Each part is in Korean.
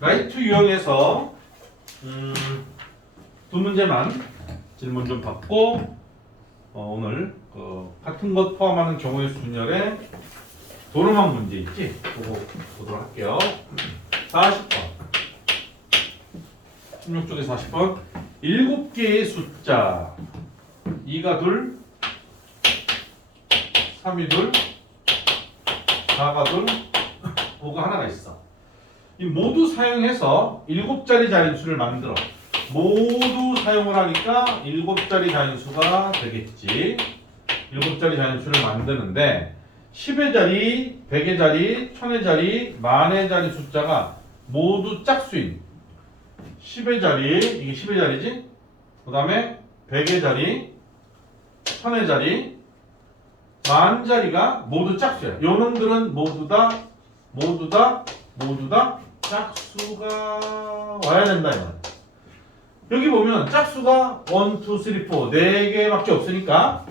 라이트 유형에서 두 문제만 질문 좀 받고 오늘 같은 것 포함하는 경우의 순열에 도로만 문제 있지? 그거 보도록 할게요. 40번 16쪽에 40번 7개의 숫자 2가 둘 3이 둘 4가 둘 5가 하나가 있어. 이 모두 사용해서 7자리 자연수를 만들어. 모두 사용을 하니까 7자리 자연수가 되겠지. 7자리 자연수를 만드는데 10의 자리, 100의 자리, 1000의 자리, 만의 자리 숫자가 모두 짝수인 10의 자리, 이게 10의 자리지? 그 다음에 100의 자리, 1000의 자리, 만 자리가 모두 짝수야. 요 놈들은 모두 다 짝수가 와야 된다 이거. 여기 보면 짝수가 1, 2, 3, 4 4개밖에 없으니까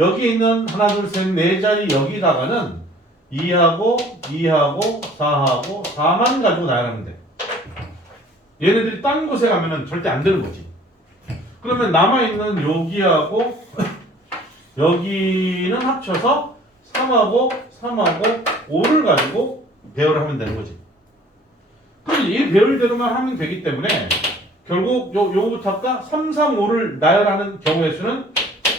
여기 있는 하나, 둘, 셋, 네 자리 여기다가는 2하고 4하고 4만 가지고 나열하면 돼. 얘네들이 딴 곳에 가면은 절대 안 되는 거지. 그러면 남아있는 여기하고 여기는 합쳐서 3하고 5를 가지고 배열을 하면 되는 거지. 그럼 이 배열대로만 하면 되기 때문에 결국 요거부터 아까 3, 5를 나열하는 경우의 수는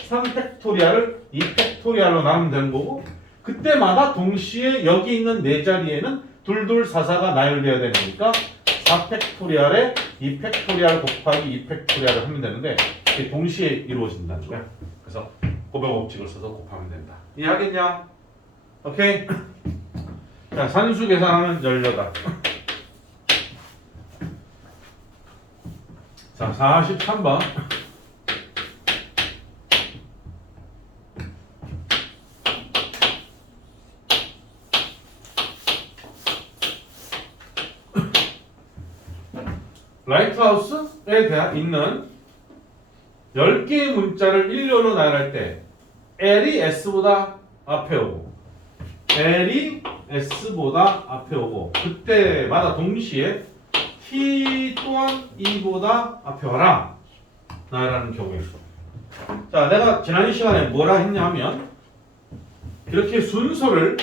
3팩토리알을 2팩토리알로 나누면 되는 거고, 그때마다 동시에 여기 있는 네 자리에는 2, 2, 4, 4가 나열되어야 되니까 4팩토리알에 2팩토리알 곱하기 2팩토리알을 하면 되는데 이게 동시에 이루어진다는 거야. 그래서 고백 법칙을 써서 곱하면 된다. 이해하겠냐? 오케이? 자, 산수 계산하면 18. 자, 43번. 라이트하우스에 있는 10개의 문자를 일렬로 나열할 때 L이 S보다 앞에 오고 L이 S보다 앞에 오고 그때마다 동시에 T 또한 E보다 앞에 와라 나열하는 경우에 있어. 자, 내가 지난 시간에 뭐라 했냐 하면 이렇게 순서를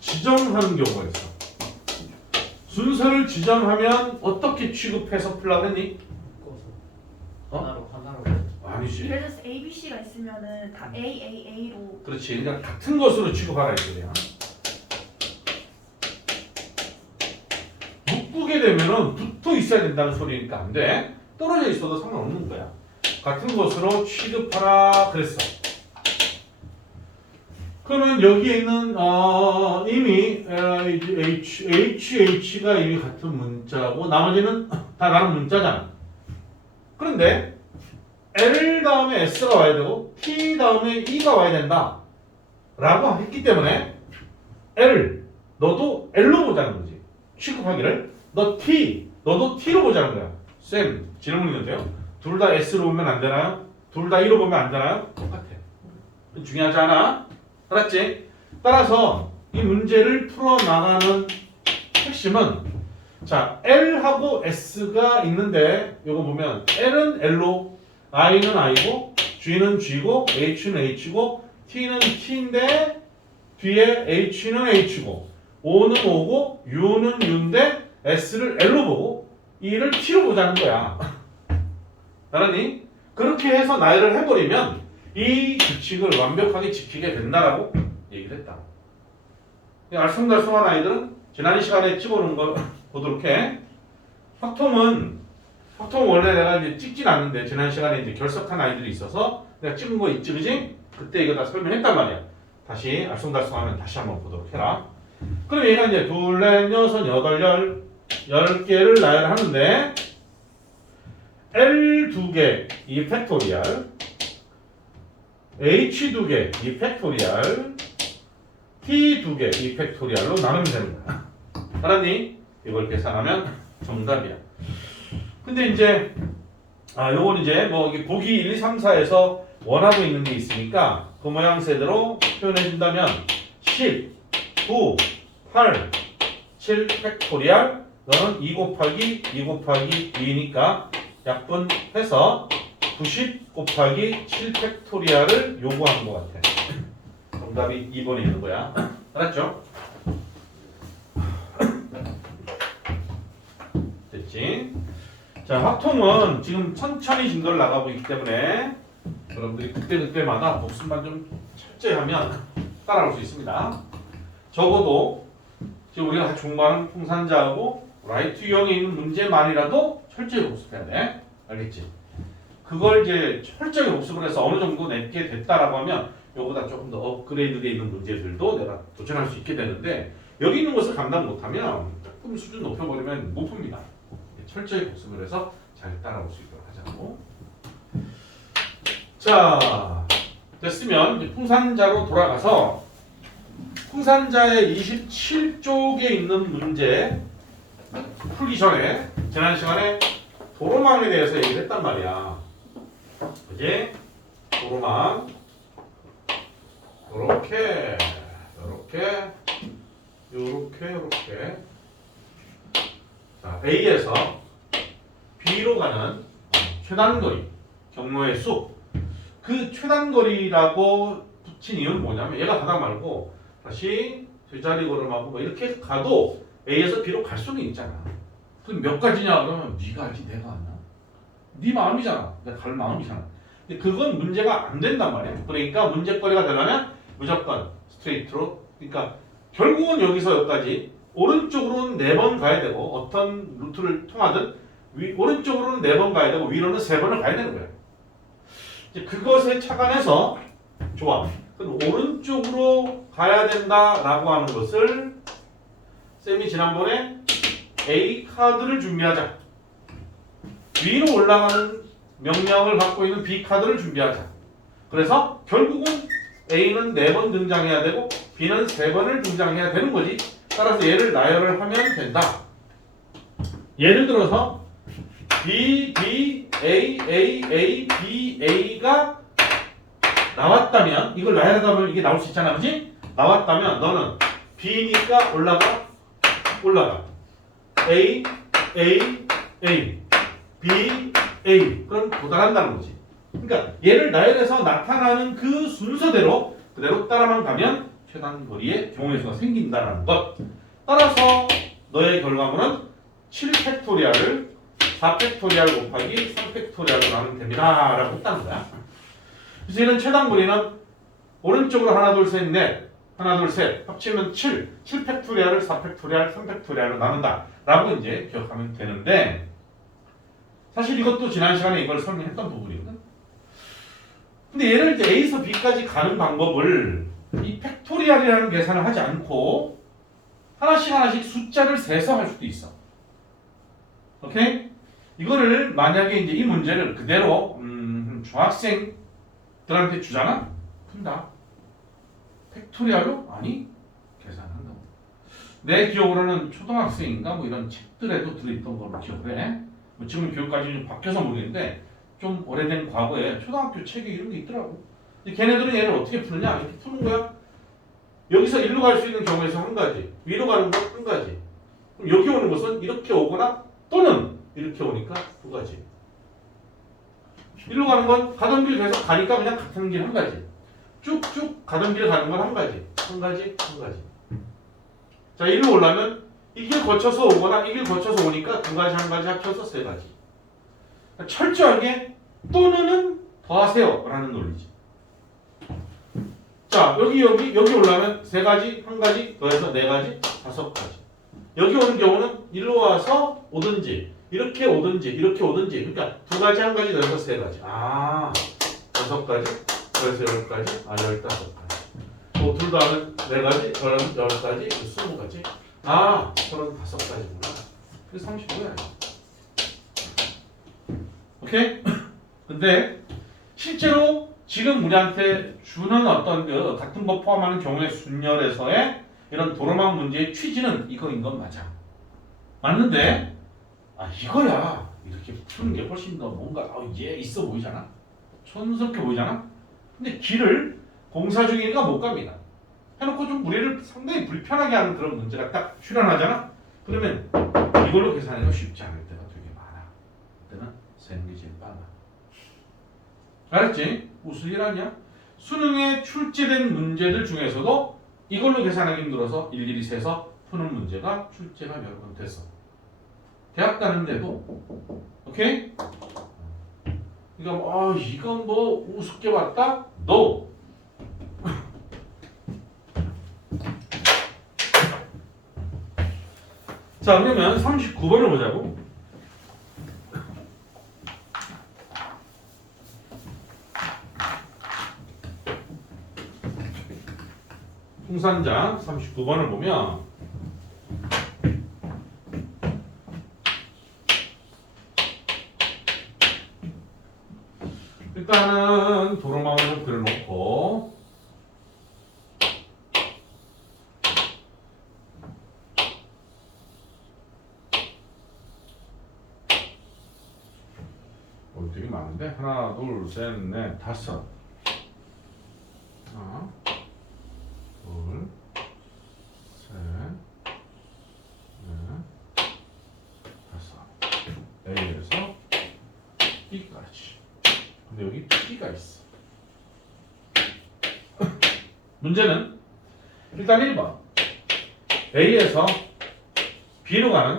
지정하는 경우가 있어. 순서를 지정하면 어떻게 취급해서 풀라고 했니? 하나로 아니지. 예를 들어서 A, B, C가 있으면은 다 A로. 그렇지. 그러니까 같은 것으로 취급하라 이거야. 묶게 되면은 붙어 있어야 된다는 소리니까 안 돼. 떨어져 있어도 상관없는 거야. 같은 것으로 취급하라 그랬어. 그러면 여기에 있는 이미 HH가 이미 같은 문자고 나머지는 다 다른 문자잖아. 그런데 L 다음에 S가 와야 되고 T 다음에 E가 와야 된다 라고 했기 때문에 L 너도 L로 보자는 거지. 취급하기를 너도 T로 보자는 거야. 쌤 질문이는데요. 둘 다 S로 보면 안 되나요? 둘 다 E로 보면 안 되나요? 똑같아. 중요하지 않아? 알았지? 따라서 이 문제를 풀어나가는 핵심은 자 L하고 S가 있는데 요거 보면 L은 L로 I는 I고 G는 G고 H는 H고 T는 T인데 뒤에 H는 H고 O는 O고 U는 U인데 S를 L로 보고 E를 T로 보자는 거야. 알았니? 그렇게 해서 나열을 해버리면 이 규칙을 완벽하게 지키게 된다라고 얘기를 했다. 알쏭달쏭한 아이들은 지난 시간에 찍어놓은 거 보도록 해. 확통은 원래 내가 이제 찍진 않는데 지난 시간에 이제 결석한 아이들이 있어서 내가 찍은 거 있지, 그지? 그때 이거 다 설명했단 말이야. 다시 알쏭달쏭하면 다시 한번 보도록 해라. 그럼 얘가 이제 둘, 넷, 여섯, 여덟, 10개를 나열하는데 L 2개 2팩토리알 H 2개 2팩토리알 T 2개 2팩토리알로 나누면 되는 거야. 알았니? 이걸 계산하면 정답이야. 근데 이제 요건 이제 뭐 보기 1, 2, 3, 4에서 원하고 있는 게 있으니까 그 모양새대로 표현해 준다면 10, 9, 8, 7 팩토리얼 너는 2 곱하기 2 곱하기 2니까 약분해서 90 곱하기 7 팩토리얼을 요구한 것 같아. 정답이 2번에 있는 거야. 알았죠? 됐지? 자, 확통은 지금 천천히 진도를 나가고 있기 때문에 여러분들이 그때마다 복습만 좀 철저히 하면 따라올 수 있습니다. 적어도 지금 우리가 같이 공부하는 풍산자하고 라이트 유형에 있는 문제만이라도 철저히 복습해야 돼. 알겠지? 그걸 이제 철저히 복습을 해서 어느 정도 내게 됐다라고 하면 요보다 조금 더 업그레이드되어 있는 문제들도 내가 도전할 수 있게 되는데 여기 있는 것을 감당 못하면 조금 수준 높여버리면 못 풉니다. 철저히 복습을 해서 잘 따라올 수 있도록 하자고. 자, 됐으면 이제 풍산자로 돌아가서 풍산자의 27쪽에 있는 문제 풀기 전에 지난 시간에 도로망에 대해서 얘기를 했단 말이야. 그지? 도로망 요렇게 요렇게 요렇게 요렇게 자, A에서 B로 가는 최단거리 경로의 수. 그 최단거리라고 붙인 이유는 뭐냐면 얘가 가다 말고 다시 제자리 걸음하고 뭐 이렇게 가도 A에서 B로 갈 수는 있잖아. 그럼 몇 가지냐 그러면 네가 알지 내가 아냐. 네 마음이잖아. 내가 갈 마음이잖아. 근데 그건 문제가 안 된단 말이야. 그러니까 문제거리가 되려면 무조건 스트레이트로. 그러니까 결국은 여기서 여기까지 오른쪽으로는 4번 가야 되고 어떤 루트를 통하든 오른쪽으로는 4번 가야 되고 위로는 3번을 가야 되는 거야. 이제 그것에 착안해서 좋아. 그럼 오른쪽으로 가야 된다라고 하는 것을 쌤이 지난번에 A 카드를 준비하자. 위로 올라가는 명령을 갖고 있는 B 카드를 준비하자. 그래서 결국은 A는 4번 등장해야 되고 B는 3번을 등장해야 되는 거지. 따라서 얘를 나열을 하면 된다. 예를 들어서 B, B, A, A, A, B, A가 나왔다면 이걸 나열하다 보면 이게 나올 수 있잖아. 그지? 나왔다면 너는 B니까 올라가 A, A, A, B, A 그럼 도달한다는 거지. 그러니까 얘를 나열해서 나타나는 그 순서대로 그대로 따라만 가면 최단거리의 경우의 수가 생긴다는 것. 따라서 너의 결과물은 7팩토리얼을 4팩토리얼 곱하기 3팩토리얼로 나누면 됩니다 라고 했다는 거야. 그래서 얘는 최단거리는 오른쪽으로 하나 둘 셋 넷 하나 둘 셋 합치면 7팩토리얼을 4팩토리얼 3팩토리얼로 나눈다 라고 이제 기억하면 되는데 사실 이것도 지난 시간에 이걸 설명했던 부분이거든. 근데 얘를 이제 A에서 B까지 가는 방법을 이 팩토리얼이라는 계산을 하지 않고 하나씩 숫자를 세서 할 수도 있어. 오케이? 이거를 만약에 이제 이 문제를 그대로 중학생들한테 주잖아? 푼다. 팩토리얼로? 아니, 계산한다고. 내 기억으로는 초등학생인가 뭐 이런 책들에도 들어있던 걸로 기억을 해. 뭐 지금 교육까지 좀 바뀌어서 모르겠는데 좀 오래된 과거에 초등학교 책에 이런 게 있더라고. 근데 걔네들은 얘를 어떻게 푸느냐? 이렇게 푸는 거야. 여기서 일로 갈 수 있는 경우에서 한 가지, 위로 가는 거 한 가지. 그럼 여기 오는 것은 이렇게 오거나 또는 이렇게 오니까 2가지. 일로 가는 건 가던 길 계속 가니까 그냥 같은 길 한 가지. 쭉쭉 가던 길 가는 건 한 가지. 한 가지. 자, 일로 올라면 이 길 거쳐서 오거나 이 길 거쳐서 오니까 2가지, 한 가지 합쳐서 3가지. 그러니까 철저하게 또는은 더하세요 라는 논리지. 자, 여기 올라면 3가지, 1가지, 더해서 4가지, 5가지. 여기 오는 경우는 일로 와서 오든지, 이렇게 오든지, 그러니까 2가지, 1가지, 더해서 3가지. 5가지, 더해서 10가지, 15가지. 또 둘 다 하면 4가지, 더하면 10가지, 20가지. 35가지구나. 그래서 35야. 오케이? 근데 실제로 지금 우리한테 주는 어떤 그 같은 거 포함하는 경우의 순열에서의 이런 도로망 문제의 취지는 이거인 건 맞아. 맞는데 이거야 이렇게 푸는 게 훨씬 더 뭔가 얘 있어 보이잖아. 촌스럽게 보이잖아. 근데 길을 공사 중이니까 못 갑니다. 해놓고 좀 우리를 상당히 불편하게 하는 그런 문제가 딱 출현하잖아. 그러면 이걸로 계산하기가 쉽지 않을 때가 되게 많아. 그때는 세는 게 제일 빨라. 알았지? 무슨 일 아니야? 수능에 출제된 문제들 중에서도 이걸로 계산하기 힘들어서 일일이 세서 푸는 문제가 출제가 여러 번 됐어. 대학 가는데도 오케이? 이건 뭐 우습게 봤다? No. 자, 그러면 39번을 보자고. 풍산장 39번을 보면 일단은 도로망을 좀 그려놓고 되게 많은데 하나, 둘, 셋, 넷, 다섯. 하나, 둘, 셋, 넷, 다섯. A에서 B까지. 근데 여기 P가 있어. 문제는 일단 1번 A에서 B로 가는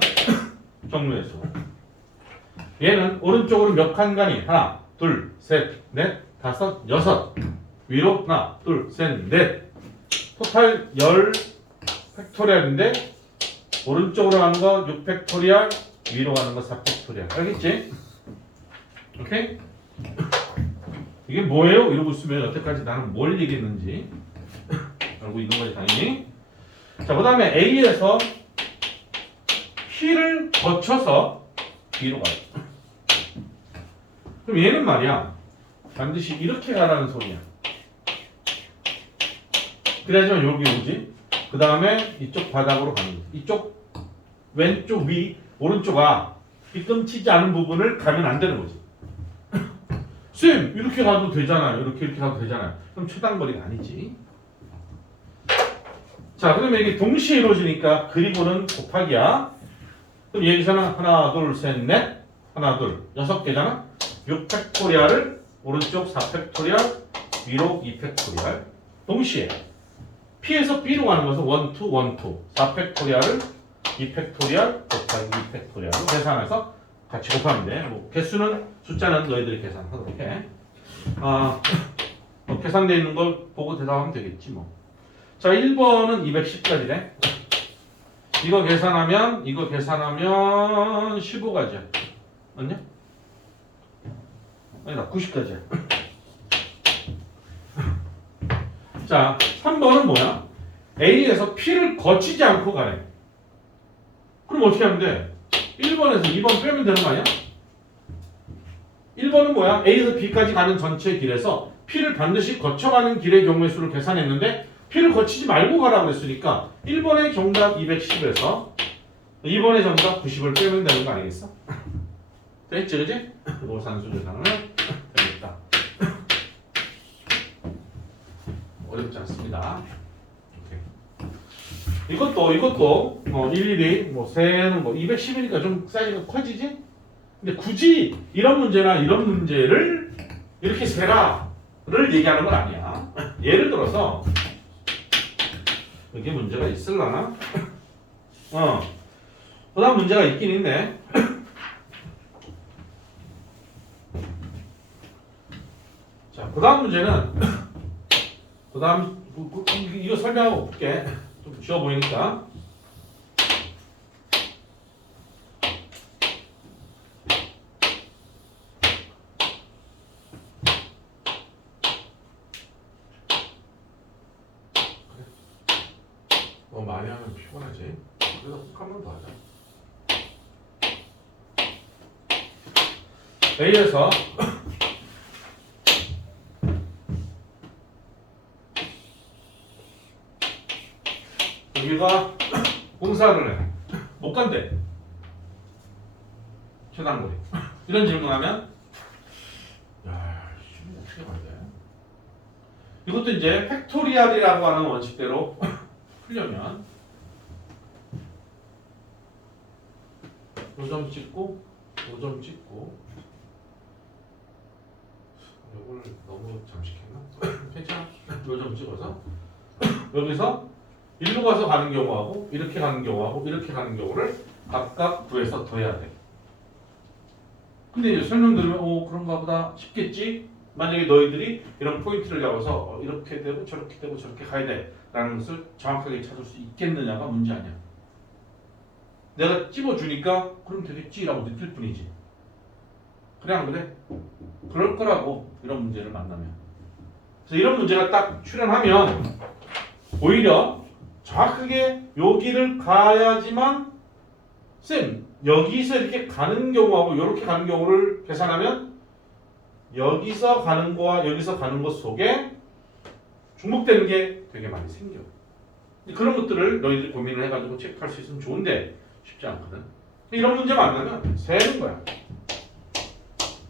경로의 수. 얘는 오른쪽으로 몇 칸가니? 하나, 둘, 셋, 넷, 다섯, 여섯. 위로 하나, 둘, 셋, 넷. 토탈 10 팩토리얼인데 오른쪽으로 가는 거 6 팩토리얼, 위로 가는 거 4 팩토리얼. 알겠지? 오케이? 이게 뭐예요? 이러고 있으면 여태까지 나는 뭘 얘기했는지 알고 있는 거지 당연히. 자, 그 다음에 A에서 P를 거쳐서 B로 가요. 그럼 얘는 말이야 반드시 이렇게 가라는 소리야. 그래야지만 여기 오지. 그 다음에 이쪽 바닥으로 가는 거지. 이쪽 왼쪽 위 오른쪽 아 뒤꿈치지 않은 부분을 가면 안 되는 거지. 쌤 이렇게 가도 되잖아요. 이렇게 가도 되잖아요. 그럼 최단거리가 아니지. 자, 그러면 이게 동시에 이루어지니까 그리고는 곱하기야. 그럼 여기서는 하나, 둘, 셋, 넷, 하나, 둘, 6개잖아. 6 팩토리얼을 오른쪽 4 팩토리얼, 위로 2 팩토리얼. 동시에 P에서 B로 가는 것은 1, 2, 1, 2, 4 팩토리얼을 2 팩토리얼 곱하기 2 팩토리얼로 계산해서 같이 곱하면 돼. 뭐 개수는 숫자는 너희들이 계산하도록 해. 뭐 계산되어 있는 걸 보고 대답하면 되겠지 뭐. 자, 1번은 210까지래. 이거 계산하면 15가지야. 맞냐? 아니다, 90까지야. 자, 3번은 뭐야? A에서 P를 거치지 않고 가래. 그럼 어떻게 하면 돼? 1번에서 2번 빼면 되는 거 아니야? 1번은 뭐야? A에서 B까지 가는 전체 길에서 P를 반드시 거쳐가는 길의 경우의 수를 계산했는데 P를 거치지 말고 가라고 했으니까 1번의 정답 210에서 2번의 정답 90을 빼면 되는 거 아니겠어? 됐지, 그지? 노산수 계산을 되겠다. 어렵지 않습니다. 오케이. 이것도 일일이 뭐 세는 뭐 210이니까 좀 사이즈가 커지지? 근데 굳이 이런 문제나 이런 문제를 이렇게 세라를 얘기하는 건 아니야. 예를 들어서 여기 문제가 있을라나? 그 다음 문제가 있긴 있네. 자, 그 다음 문제는 그 다음 이거 설명하고 볼게. 좀 쉬워 보이니까. 너무 많이 하면 피곤하지. 그래서 꼭 한 번 더 하자. A에서 여기가 공사를 해. 못 간대. 최단거리. 이런 질문하면 야, 이거 어떻게 가야 돼? 이것도 이제 팩토리얼이라고 하는 원칙대로 풀려면 요 점 찍고 요 점 찍고 요걸 너무 잠식했나? 괜찮아. 요 점 찍어서 여기서 일로 가서 가는 경우하고 이렇게 가는 경우하고 이렇게 가는 경우를 각각 구해서 더해야 돼. 근데 이제 설명 들으면 오 그런가 보다 싶겠지? 만약에 너희들이 이런 포인트를 잡아서 이렇게 되고 저렇게 되고 저렇게 가야 돼 라는 것을 정확하게 찾을 수 있겠느냐가 문제 아니야. 내가 찝어주니까 그럼 되겠지 라고 느낄 뿐이지. 그래 안 그래? 그럴 거라고 이런 문제를 만나면. 그래서 이런 문제가 딱 출현하면 오히려 정확하게 여기를 가야지만 쌤 여기서 이렇게 가는 경우하고 이렇게 가는 경우를 계산하면 여기서 가는 거와 여기서 가는 것 속에 중복되는 게 되게 많이 생겨. 그런 것들을 너희들이 고민을 해가지고 체크할 수 있으면 좋은데 쉽지 않거든. 이런 문제 만나면 세는 거야.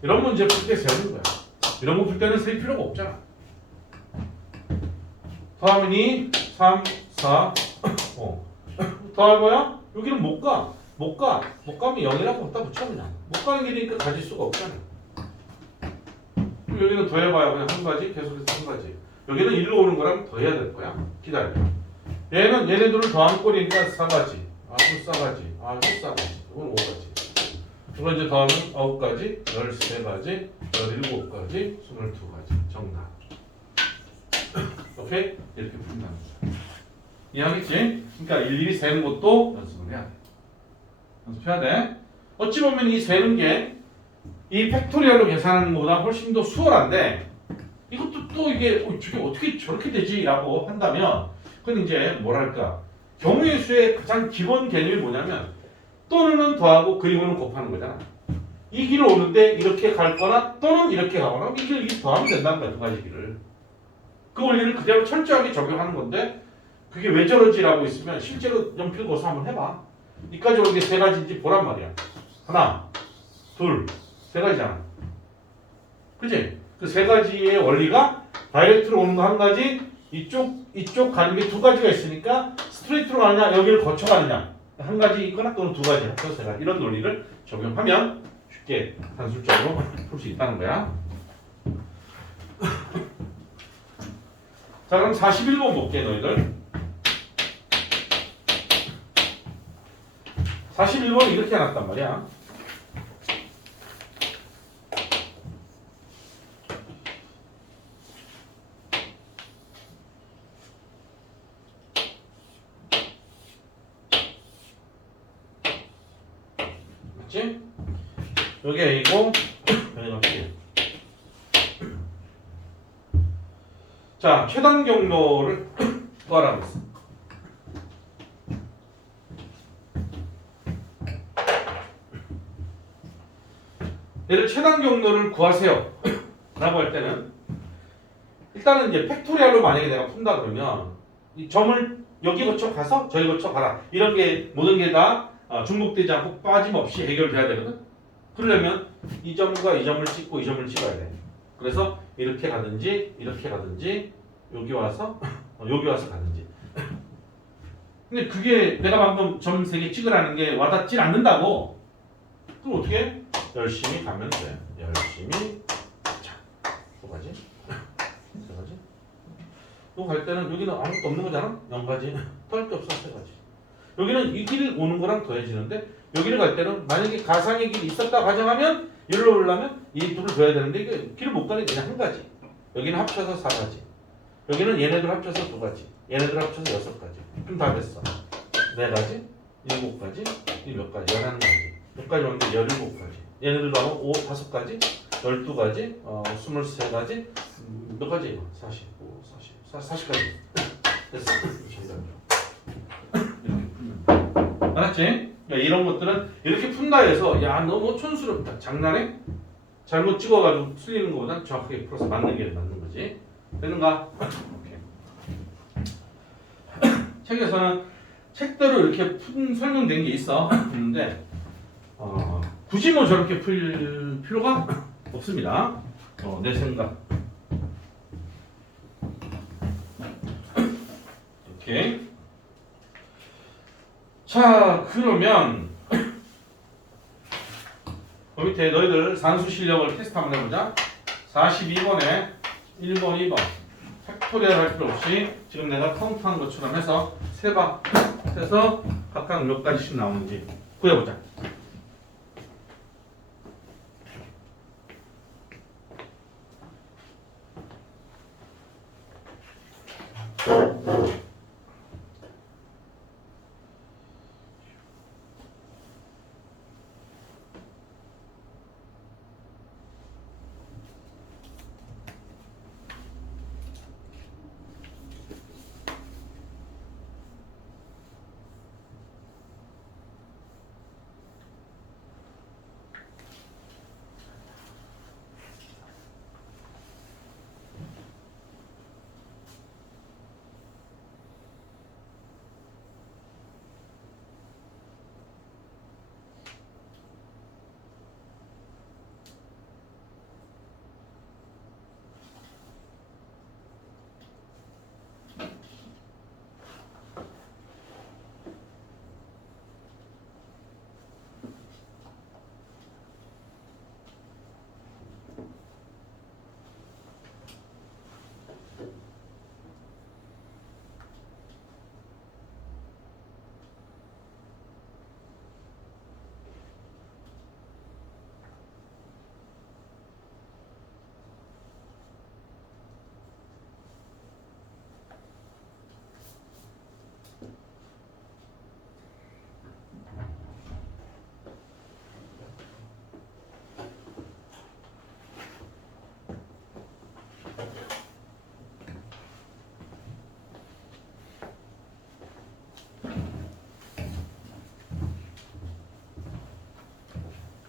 이런 문제 풀 때 세는 거야. 이런 거 풀 때는 셀 필요가 없잖아. 더하면 2, 3, 4, 5. 더할 거야? 여기는 못 가. 못 가면 0이라고 갖다 붙여 그냥. 못 가는 길이니까 가질 수가 없잖아. 여기는 더해봐야 그냥 한 가지, 계속해서 한 가지. 여기는 1로 오는 거랑 더해야 될 거야. 기다려. 얘네들을 더한 꼴이니까 4가지. 또 4가지. 또 4가지. 이건 5가지. 이건 이제 더하면 9가지, 13가지, 17가지, 22가지. 정답. 오케이? 이렇게 푼다는 거야. 이해하겠지? 그러니까 일일이 세는 것도 연습을 해야 돼. 연습해야 돼. 어찌 보면 이 세는 게 이 팩토리얼로 계산하는 것보다 훨씬 더 수월한데 이것도 또 이게 저게 어떻게 저렇게 되지? 라고 한다면 그건 이제 뭐랄까 경우의 수의 가장 기본 개념이 뭐냐면 또는 더하고 그리고는 곱하는 거잖아. 이 길을 오는데 이렇게 갈 거나 또는 이렇게 가거나 이 길을 더하면 된다는 거야. 두 가지 길을. 그 원리를 그대로 철저하게 적용하는 건데 그게 왜 저러지라고 있으면 실제로 연필 고사 한번 해봐. 이까지 오는 게 세 가지인지 보란 말이야. 하나, 둘, 세 가지잖아. 그치? 그 세 가지의 원리가 다이렉트로 오는 거 한 가지, 이쪽 가는 게 두 가지가 있으니까 스트레이트로 가느냐, 여기를 거쳐 가느냐. 한 가지 있거나 또는 두 가지 합쳐서 세 가지. 이런 논리를 적용하면 쉽게 단술적으로 풀 수 있다는 거야. 자, 그럼 41번 볼게, 너희들. 41번은 이렇게 해놨단 말이야. 맞지? 여기 A고, 여기가 B. 자, 최단 경로를 구하라고 했어. 얘를 최단 경로를 구하세요 라고 할 때는 일단은 이제 팩토리얼로 만약에 내가 푼다 그러면 이 점을 여기 거쳐 가서 저기 거쳐 가라 이런 게 모든 게 다 중복되지 않고 빠짐없이 해결돼야 되거든. 그러려면 이 점과 이 점을 찍고 이 점을 찍어야 돼. 그래서 이렇게 가든지 이렇게 가든지 여기 와서 여기 와서 가든지. 근데 그게 내가 방금 점 3개 찍으라는 게 와닿질 않는다고. 그럼 어떻게 해? 열심히 가면 돼. 열심히 자, 두 가지, 세 가지. 또 갈 때는 여기는 아무것도 없는 거잖아. 0가지. 더할 게 없어. 세 가지. 여기는 이 길 오는 거랑 더해지는데 여기를 갈 때는 만약에 가상의 길이 있었다 가정하면 여기로 오려면 이 둘을 더해야 되는데 이게 길을 못 가는 게 그냥 한 가지. 여기는 합쳐서 4가지. 여기는 얘네들 합쳐서 2가지. 얘네들 합쳐서 6가지. 그럼 다 됐어. 4가지, 7가지, 이 몇 가지? 11가지. 여기까지 오는데 17가지. 얘네들도 하면 5가지, 12가지, 23가지, 몇 가지 이거? 45, 40가지. 됐어. 이렇게 풀면 돼. 알았지? 야, 이런 것들은 이렇게 푼다 해서 야 너무 촌스럽다. 장난해? 잘못 찍어가지고 틀리는 것보다 정확하게 풀어서 맞는 게 맞는 거지. 되는가? 오케이. 책에서는 책대로 이렇게 설명된 게 있어. 있는데 굳이 뭐 저렇게 풀 필요가 없습니다. 내 생각. 오케이. 자, 그러면 그 밑에 너희들 산수 실력을 테스트 한번 해보자. 42번에 1번, 2번 팩토리얼 할 필요 없이 지금 내가 카운트한 것처럼 해서 세봐 해서 각각 몇 가지씩 나오는지 구해보자.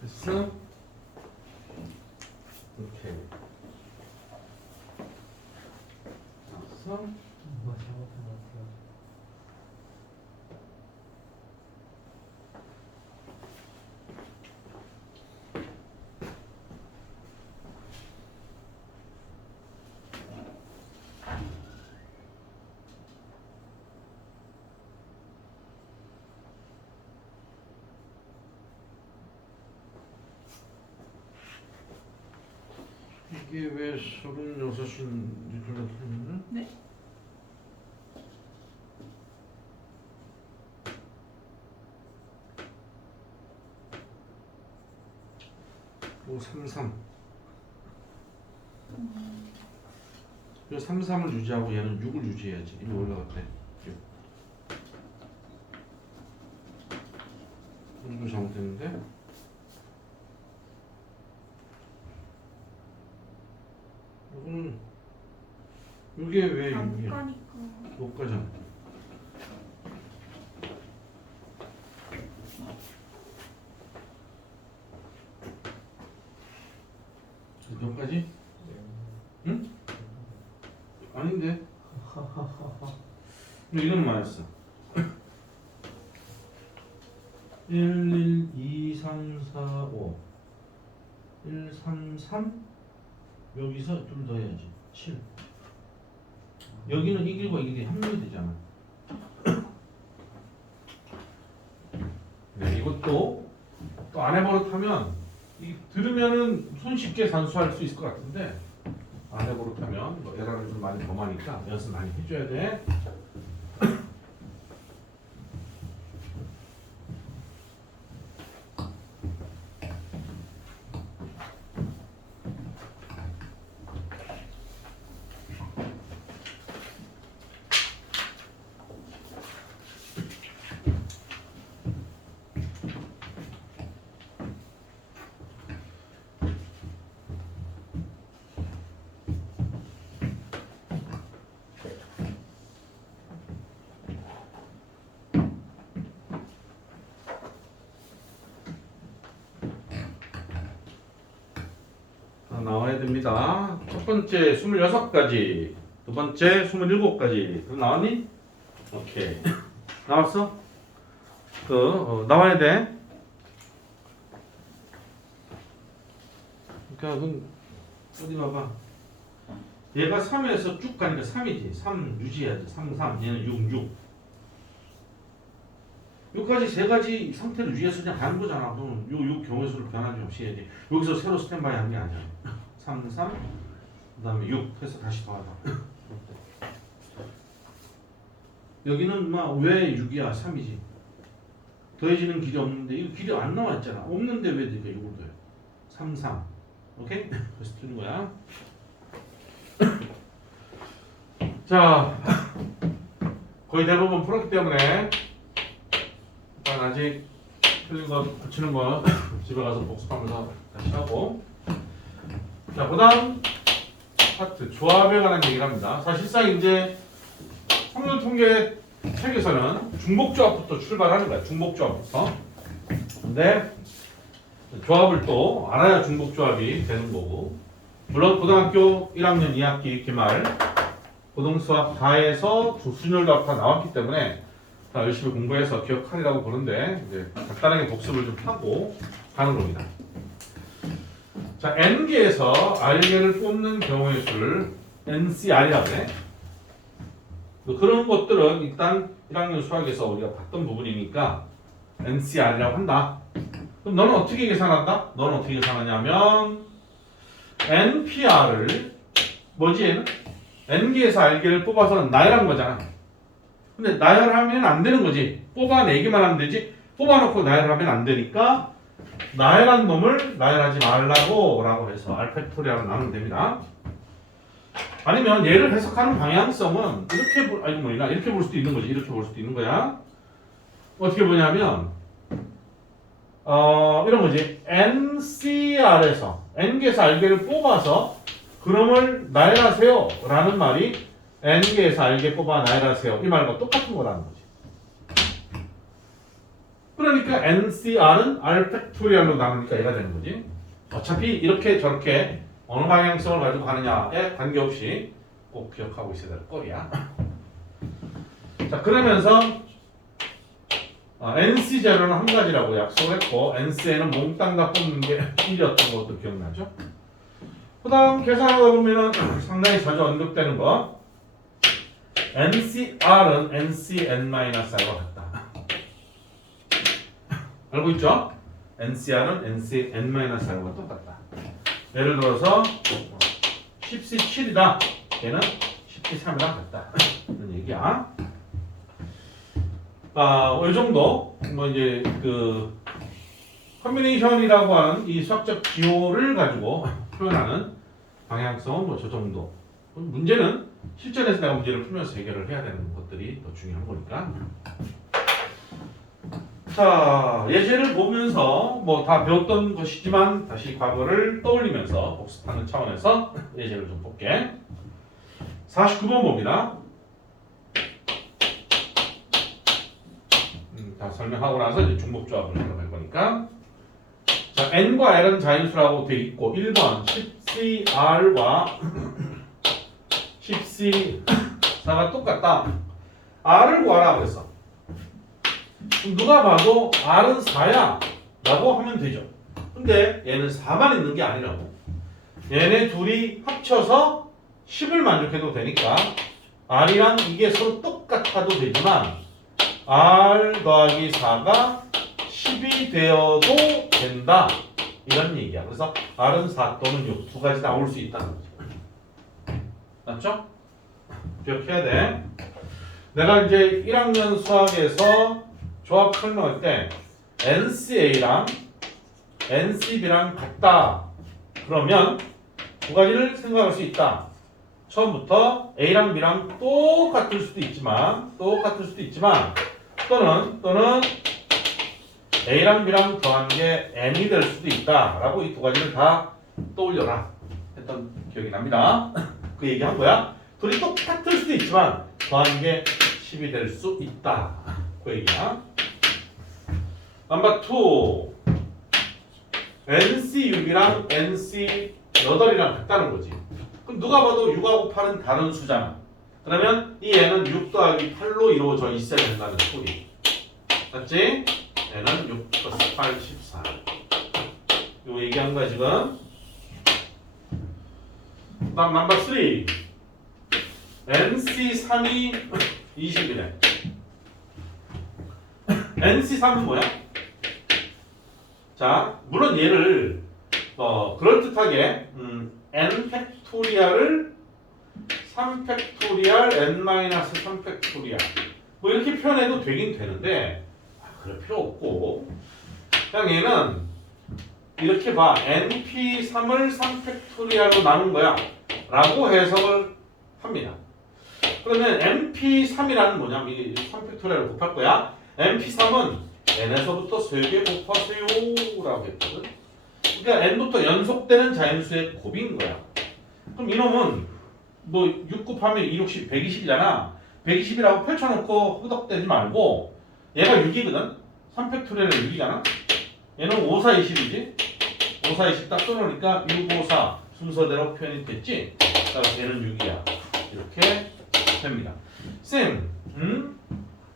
됐어? 오케이. 됐어? 뭐 잘못한 것 같아요. 이게 왜 36인 둘다 틀리냐? 네. 오, 33. 이 33을 유지하고 얘는 6을 유지해야지. 이리 올라갔대. 6. 이거 잘못됐는데? 이거는 이게 왜 안 6이야? 가니까. 못 가잖아. 몇 가지? 응? 아닌데? 너 이름 많았어. 1, 1, 2, 3, 4, 5 1, 3, 3 여기서 둘 더 해야지 7 여기는 이 길과 이 길이 합력이 되잖아. 네, 이것도 또 안 해버릇하면 이 들으면은 손쉽게 산수할 수 있을 것 같은데 안 해버릇하면 뭐 에러를 좀 많이 범하니까 연습 많이 해줘야 돼. 나와야 됩니다. 첫 번째 26가지, 두 번째 27가지. 나왔니? 오케이. 나왔어? 나와야 돼. 그러니까 어디 봐봐. 얘가 3에서 쭉 가니까 3이지. 3 유지해야지. 3, 3. 얘는 6, 6. 여기까지 세 가지 상태를 유지해서 그냥 가는 거잖아. 그럼 요 경우의 수를 변하지 없이 해야지. 여기서 새로 스탠바이 하는 게 아니야. 3, 3, 그 다음에 6 해서 다시 더하다. 여기는 왜 6이야? 3이지. 더해지는 길이 없는데 이거 길이 안 나와 있잖아. 없는데 왜 네가 6을 더해? 3, 3. 오케이? 그래서 틀린 거야. 자, 거의 대부분 풀었기 때문에 일단 아직 틀린 거, 붙이는 거 집에 가서 복습하면서 다시 하고. 자, 그 다음 파트 조합에 관한 얘기를 합니다. 사실상 이제 확률 통계 책에서는 중복조합부터 출발하는 거야. 중복조합부터. 근데 조합을 또 알아야 중복조합이 되는 거고. 물론 고등학교 1학년 2학기 기말 고등수학 다에서 순열도 다 나왔기 때문에 다 열심히 공부해서 기억하리라고 보는데 이제 간단하게 복습을 좀 하고 가는 겁니다. 자, N개에서 R개를 뽑는 경우의 수를 NCR이라고 해. 그런 것들은 일단 1학년 수학에서 우리가 봤던 부분이니까 NCR이라고 한다. 그럼 너는 어떻게 계산한다? 너는 어떻게 계산하냐면 NPR을 뭐지 얘는? N개에서 R개를 뽑아서 나열한 거잖아. 근데 나열하면 안 되는 거지. 뽑아내기만 하면 되지. 뽑아놓고 나열하면 안 되니까 나열한 놈을 나열하지 말라고 라고 해서 알팩토리아로 나누면 됩니다. 아니면 얘를 해석하는 방향성은 이렇게 볼 수도 있는 거지. 이렇게 볼 수도 있는 거야. 어떻게 보냐면 이런 거지. NCR에서 N개에서 R개를 뽑아서 그놈을 나열하세요 라는 말이 N개에서 R개 뽑아 나열하세요 이 말과 똑같은 거라는 거지. 그러니까 NCR은 R팩토리얼로 나누니까 얘가 되는 거지. 어차피 이렇게 저렇게 어느 방향성을 가지고 가느냐에 관계없이 꼭 기억하고 있어야 될 거야. 자, 그러면서 NC0는 한 가지라고 약속을 했고 NC에는 몽땅 다 뽑는 게 1이었던 것도 기억나죠? 그 다음 계산하다 보면은 상당히 자주 언급되는 거 NCR은 NCN-R과 같다. 알고 있죠? NCR은 NCN-R과 똑같다. 예를 들어서 10C7이다. 얘는 10C3이랑 같다. 이런 얘기야. 이 정도 이제 그 컨비네이션이라고 하는 이 수학적 기호를 가지고 표현하는 방향성은 저 정도. 문제는 실전에서 내가 문제를 풀면서 해결을 해야 되는 것들이 더 중요한 거니까. 자, 예제를 보면서 다 배웠던 것이지만 다시 과거를 떠올리면서 복습하는 차원에서 예제를 좀 볼게. 49번 봅니다. 다 설명하고 나서 이제 중복조합을 해석할 거니까. 자, N과 L은 자인수라고 되어 있고 1번 10CR과 10C4가 똑같다. R을 구하라 그랬어. 누가 봐도 R은 4야 라고 하면 되죠. 근데 얘는 4만 있는 게 아니라고. 얘네 둘이 합쳐서 10을 만족해도 되니까 R이랑 이게 서로 똑같아도 되지만 R 더하기 4가 10이 되어도 된다 이런 얘기야. 그래서 R은 4 또는 6 두 가지 나올 수 있다는 거죠. 맞죠? 기억해야 돼. 내가 이제 1학년 수학에서 조합 설명할 때 NCA랑 NCB랑 같다. 그러면 두 가지를 생각할 수 있다. 처음부터 A랑 B랑 똑같을 수도 있지만 또는 A랑 B랑 더한 게 N이 될 수도 있다라고 이 두 가지를 다 떠올려라 했던 기억이 납니다. 그 얘기한 거야. 둘이 똑같을 수도 있지만 더한 게 10이 될 수 있다. 그 얘기야. 넘버 2 NC6이랑 NC8이랑 같다는 거지. 그럼 누가 봐도 6하고 8은 다른 수잖아. 그러면 이 애는 6 더하기 8로 이루어져 있어야 된다는 소리. 맞지? 얘는 6 플러스 8, 14. 이거 얘기한 거야 지금. 그 다음 넘버 3 NC3이 20이래. NC3은 뭐야? 자, 물론 얘를 그럴듯하게 n 팩토리얼을 3 팩토리얼 n 마이너스 3 팩토리얼 뭐 이렇게 표현해도 되긴 되는데 그럴 필요 없고 그냥 얘는 이렇게 봐 np3을 3 팩토리얼로 나눈 거야 라고 해석을 합니다. 그러면 np3이라는 뭐냐면 이 3 팩토리얼을 곱할 거야. np3은 n에서부터 3개 곱하세요 라고 했거든. 그러니까 n부터 연속되는 자연수의 곱인 거야. 그럼 이놈은 뭐 6 곱하면 2, 60, 120이잖아. 120이라고 펼쳐놓고 흐덕대지 말고 얘가 6이거든. 3팩토리얼은 6이잖아. 얘는 5, 4, 20이지. 5, 4, 20 딱 써놓으니까 6, 5, 4 순서대로 표현이 됐지. 따라서 얘는 6이야. 이렇게 됩니다. 쌤,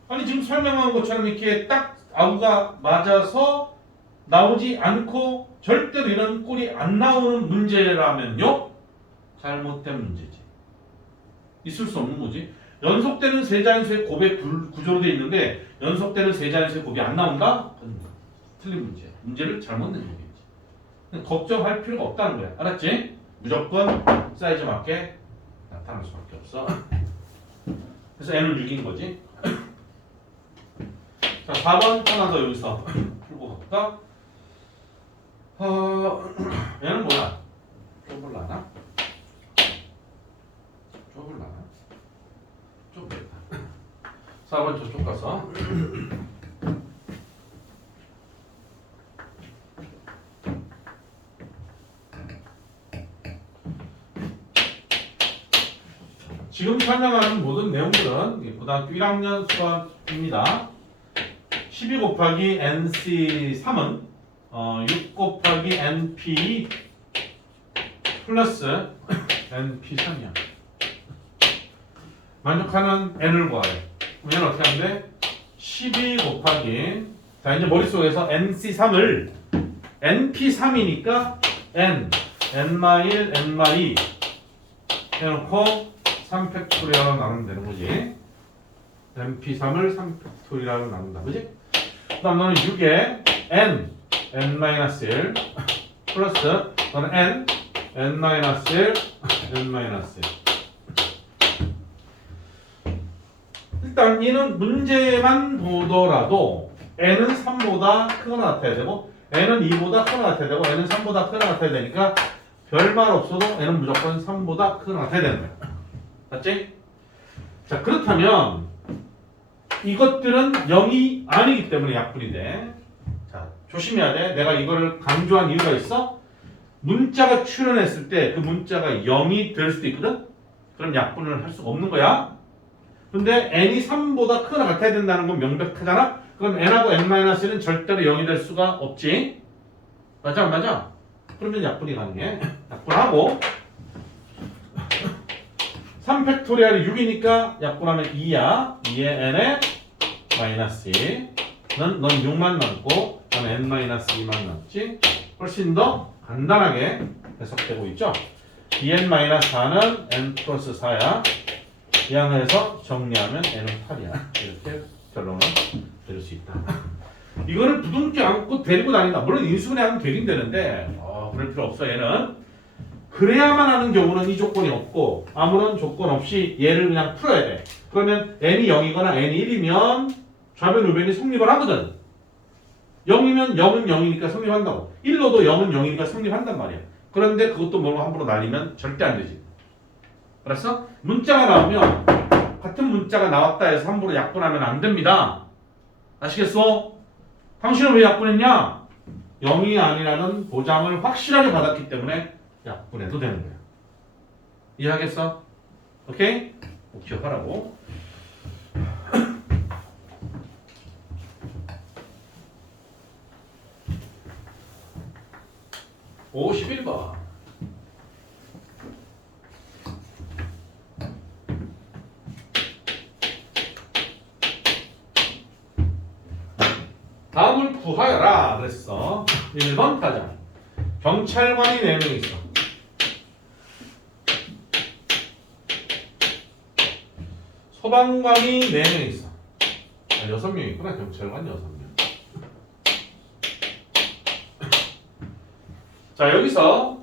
아니 지금 설명한 것처럼 이렇게 딱 아우가 맞아서 나오지 않고 절대로 이런 꼴이 안 나오는 문제라면요? 잘못된 문제지. 있을 수 없는 거지. 연속되는 세자연수의 곱의 구조로 되어 있는데 연속되는 세자연수의 곱이 안 나온다? 그건 틀린 문제야. 문제를 잘못 낸 거겠지. 걱정할 필요가 없다는 거야. 알았지? 무조건 사이즈 맞게 나타날 수밖에 없어. 그래서 n은 6인 거지. 자, 4번 하나 더 여기서 풀고 갈까? 얘는 뭐야? 좁을라나? 좁을라나? 좁겠다. 4번 저쪽 가서 지금 설명하는 모든 내용들은 고등학교 1학년 수학입니다. 12 곱하기 NC3은 6 곱하기 NP 플러스 NP3이야. 만족하는 N을 구하래. 그러면 어떻게 하면 돼? 12 곱하기 자 이제 머릿속에서 NC3을 NP3이니까 N, N-1, N-2 해놓고 3팩토리얼로 나누면 되는 거지. NP3을 3팩토리얼로 나눈다. 그지? 그 다음 너는 6에 N, N-1 플러스 너는 N, N-1, N-1 일단 얘는 문제만 보더라도 N은 3보다 크거나 같아야 되고 N은 2보다 크거나 같아야 되고 N은 3보다 크거나 같아야 되니까 별말 없어도 N은 무조건 3보다 크거나 같아야 되는 거야. 맞지? 자 그렇다면 이것들은 0이 아니기 때문에 약분인데 자 조심해야 돼. 내가 이거를 강조한 이유가 있어. 문자가 출현했을 때 그 문자가 0이 될 수도 있거든. 그럼 약분을 할 수가 없는 거야. 근데 n이 3보다 크거나 같아야 된다는 건 명백하잖아. 그럼 n하고 n-1은 절대로 0이 될 수가 없지. 맞아 안 맞아? 그러면 약분이 가능해. 약분하고 3팩토리얼이 6이니까 약분하면 2야. 2의 n에 마이너스 2는 넌 6만 남고 넌 n-2만 남지. 훨씬 더 간단하게 해석되고 있죠. 2n-4는 n 플러스 4야. 이 항에서 정리하면 n은 8이야. 이렇게 결론을 내릴 수 있다. 이거를 부둥켜 안고 데리고 다닌다. 물론 인수분해하면 되긴 되는데 그럴 필요 없어. 얘는 그래야만 하는 경우는 이 조건이 없고 아무런 조건 없이 얘를 그냥 풀어야 돼. 그러면 n이 0이거나 n이 1이면 좌변 우변이 성립을 하거든. 0이면 0은 0이니까 성립한다고. 1로도 0은 0이니까 성립한단 말이야. 그런데 그것도 뭐로 함부로 날리면 절대 안 되지. 알았어? 문자가 나오면 같은 문자가 나왔다 해서 함부로 약분하면 안 됩니다. 아시겠어? 당신은 왜 약분했냐? 0이 아니라는 보장을 확실하게 받았기 때문에 약분해도 되는 거야. 이해하겠어? 오케이? 꼭 기억하라고. (51번) 다음을 구하여라 그랬어. 1번 가자. 경찰관이 4명 있어. 소방관이 4명 있어. 6명 있구나. 경찰관 6명. 자, 여기서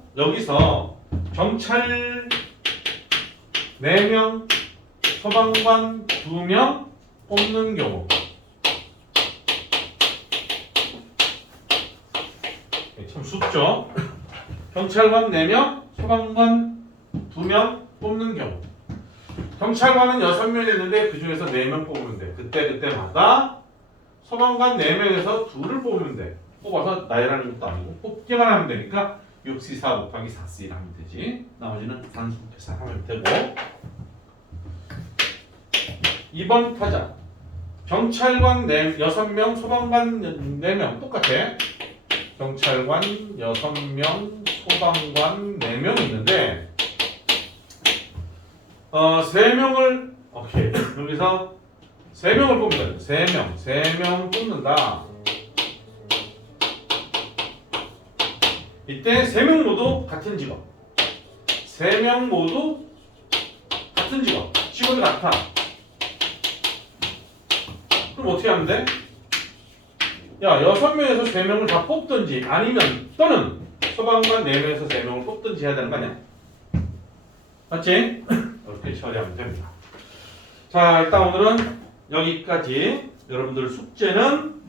경찰 4명, 소방관 2명 뽑는 경우. 참 쉽죠? 경찰관 4명, 소방관 2명 뽑는 경우. 경찰관은 6명이 있는데 그 중에서 4명 뽑으면 돼. 그때마다 소방관 4명에서 2를 뽑으면 돼. 뽑아서 나열하는 것도 아니고 뽑기만 하면 되니까 6C4 곱하기 4C 하면 되지. 나머지는 단수 계산하면 되고. 2번 타자. 경찰관 6명, 소방관 4명 똑같아. 경찰관 6명, 소방관 4명 있는데 3명을 오케이. 여기서 3명을 뽑는다. 3명 뽑는다. 이때 3명 모두 같은 직업. 3명 모두 같은 직업. 직업이 같아. 그럼 어떻게 하면 돼? 야, 6명에서 3명을 다 뽑든지 아니면 또는 소방관 4명에서 3명을 뽑든지 해야 되는 거 아니야? 맞지? 이렇게 처리하면 됩니다. 자, 일단 오늘은 여기까지. 여러분들 숙제는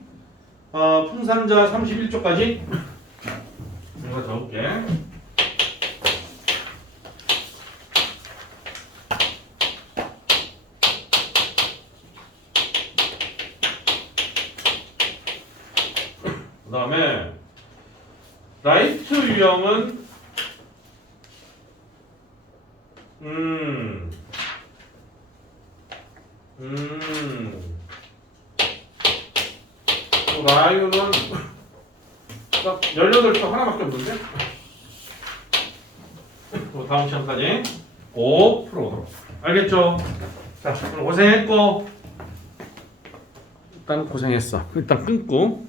풍산자 31쪽까지 내가 적을게. 그 다음에 라이트 유형은 라이유는 딱 18쪽 하나밖에 없는데? 또 다음 시간까지 꼭 풀어보도록. 알겠죠? 자, 오늘 고생했고 일단 고생했어. 일단 끊고